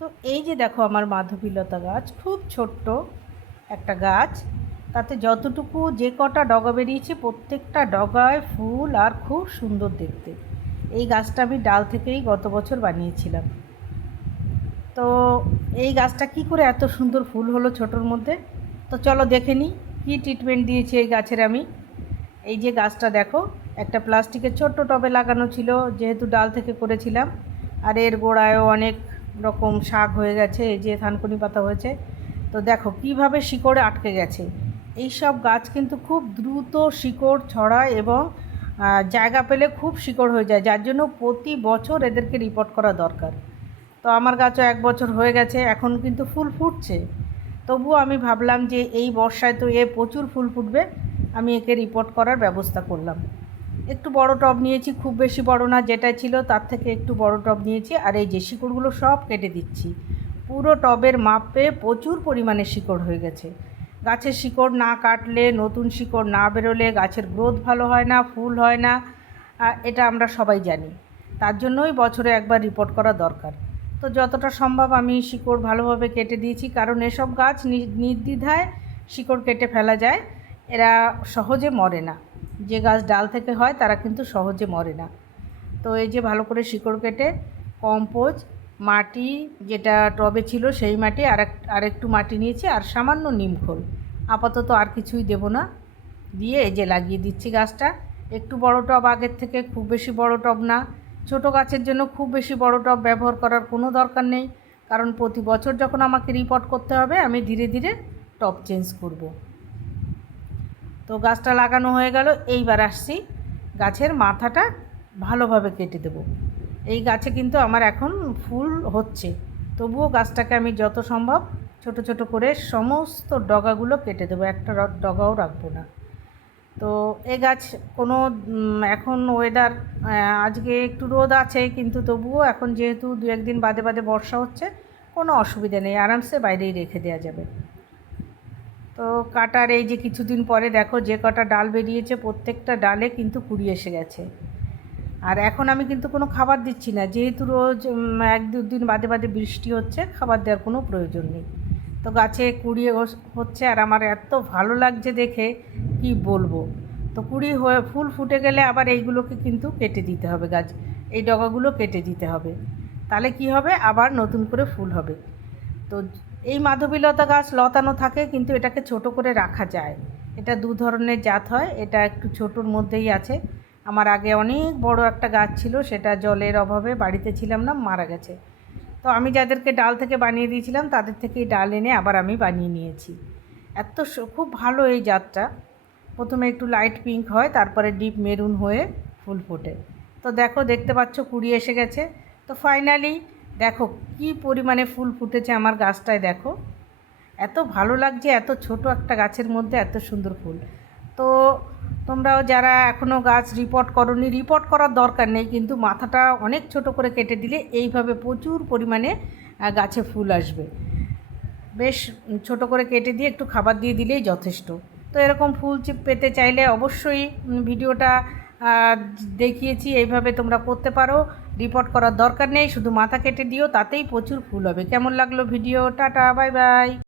তো এই যে দেখো আমার মাধবীলতা গাছ, খুব ছোট্ট একটা গাছ, তাতে যতটুকু যে কটা ডগা বেরিয়েছে প্রত্যেকটা ডগায় ফুল আর খুব সুন্দর দেখতে। এই গাছটা আমি ডাল থেকেই গত বছর বানিয়েছিলাম। তো এই গাছটা কি করে এত সুন্দর ফুল হলো ছোটোর মধ্যে, তো চলো দেখে নিই কী ট্রিটমেন্ট দিয়েছি এই গাছের আমি। এই যে গাছটা দেখো, একটা প্লাস্টিকের ছোট্ট টবে লাগানো ছিল, যেহেতু ডাল থেকে করেছিলাম। আর এর গোড়ায়ও অনেক রকম শাক হয়ে গেছে, এই যে থানকুনি পাতা হয়েছে। তো দেখো কিভাবে শিকড়ে আটকে গেছে। এই সব গাছ কিন্তু খুব দ্রুত শিকড় ছড়ায় এবং জায়গা পেলে খুব শিকড় হয়ে যায়, যার জন্য প্রতি বছর এদেরকে রিপোর্ট করা দরকার। তো আমার গাছও 1 বছর হয়ে গেছে, এখন কিন্তু ফুল ফুটছে। তবুও আমি ভাবলাম যে এই বর্ষায় তো এ প্রচুর ফুল ফুটবে, আমি একে রিপোর্ট করার ব্যবস্থা করলাম। একটু বড় টব নিয়েছি, খুব বেশি বড় না, যেটা ছিল তার থেকে একটু বড় টব নিয়েছি। আর এই যে শিকড়গুলো সব কেটে দিচ্ছি, পুরো টবের মাপে প্রচুর পরিমাণে শিকড় হয়ে গেছে। গাছের শিকড় না কাটলে, নতুন শিকড় না বেরোলে গাছের গ্রোথ ভালো হয় না, ফুল হয় না, এটা আমরা সবাই জানি। তার জন্যই বছরে একবার রিপোর্ট করা দরকার। তো যতটা সম্ভব আমি শিকড় ভালোভাবে কেটে দিয়েছি, কারণ এসব গাছ নির্দ্বিধায় শিকড় কেটে ফেলা যায়, এরা সহজে মরে না। যে গাছ ডাল থেকে হয় তারা কিন্তু সহজে মরে না। তো এই যে ভালো করে শিকড় কেটে কম্পোস্ট মাটি, যেটা টবে ছিল সেই মাটি, আর একটু মাটি নিয়েছি, আর সামান্য নিমখোল, আপাতত আর কিছুই দেব না, দিয়ে এই যে লাগিয়ে দিচ্ছি গাছটা। একটু বড় টব আগের থেকে, খুব বেশি বড় টব না। ছোট গাছের জন্য খুব বেশি বড় টব ব্যবহার করার কোনো দরকার নেই, কারণ প্রতি বছর যখন আমাকে রিপোর্ট করতে হবে আমি ধীরে ধীরে টব চেঞ্জ করব। তো গাছটা লাগানো হয়ে গেল, এইবার আসছি গাছের মাথাটা ভালোভাবে কেটে দেব। এই গাছে কিন্তু আমার এখন ফুল হচ্ছে, তবুও গাছটাকে আমি যত সম্ভব ছোট ছোট করে সমস্ত ডগাগুলো কেটে দেবো, একটা ডগাও রাখবো না। তো এই গাছ কোনো এখন ওয়েদার, আজকে একটু রোদ আছে, কিন্তু তবুও এখন যেহেতু 2-1 দিন বাদে বাদে বর্ষা হচ্ছে, কোনো অসুবিধা নেই, আরামসে বাইরেই রেখে দেওয়া যাবে। তো কাটার এই যে কিছুদিন পরে দেখো যে কটা ডাল বেরিয়েছে, প্রত্যেকটা ডালে কিন্তু কুড়ি এসে গেছে। আর এখন আমি কিন্তু কোনো খাবার দিচ্ছি না, যেহেতু রোজ 1-2 দিন বাদে বাদে বৃষ্টি হচ্ছে, খাবার দেওয়ার কোনো প্রয়োজন নেই। তো গাছে কুড়ি হচ্ছে, আর আমার এত ভালো লাগছে দেখে কি বলবো। তো কুড়ি হয়ে ফুল ফুটে গেলে আবার এইগুলোকে কিন্তু কেটে দিতে হবে, গাছ এই ডগাগুলো কেটে দিতে হবে, তাহলে কি হবে, আবার নতুন করে ফুল হবে। তো এই মাধবীলতা গাছ লতানো থাকে, কিন্তু এটাকে ছোট করে রাখা যায়। এটা 2 ধরনের জাত হয়, এটা একটু ছোটোর মধ্যেই আছে। আমার আগে অনেক বড় একটা গাছ ছিল, সেটা জলের অভাবে বাড়িতে ছিলাম না, মারা গেছে। তো আমি যাদেরকে ডাল থেকে বানিয়ে দিয়েছিলাম তাদের থেকেই ডাল এনে আবার আমি বানিয়ে নিয়েছি। খুব ভালো এই জাতটা। প্রথমে একটু লাইট পিঙ্ক হয়, তারপরে ডিপ মেরুন হয়ে ফুল ফোটে। তো দেখো, দেখতে পাচ্ছ কুড়ি এসে গেছে। তো ফাইনালি দেখো কি পরিমাণে ফুল ফুটেছে আমার গাছটায়, দেখো এত ভালো লাগছে, এত ছোট একটা গাছের মধ্যে এত সুন্দর ফুল। তো তোমরাও যারা এখনও গাছ রিপোর্ট করোনি, রিপোর্ট করার দরকার নেই, কিন্তু মাথাটা অনেক ছোট করে কেটে দিলে এইভাবে প্রচুর পরিমাণে গাছে ফুল আসবে। বেশ ছোট করে কেটে দিয়ে একটু খাবার দিয়ে দিলেই যথেষ্ট। তো এরকম ফুল পেতে চাইলে অবশ্যই ভিডিওটা দেখিয়েছি, এইভাবে তোমরা করতে পারো। রিপোর্ট করার দরকার নেই, শুধু মাথা কেটে দিও, তাতেই প্রচুর ফুল হবে। কেমন লাগলো ভিডিও? Tata, bye bye.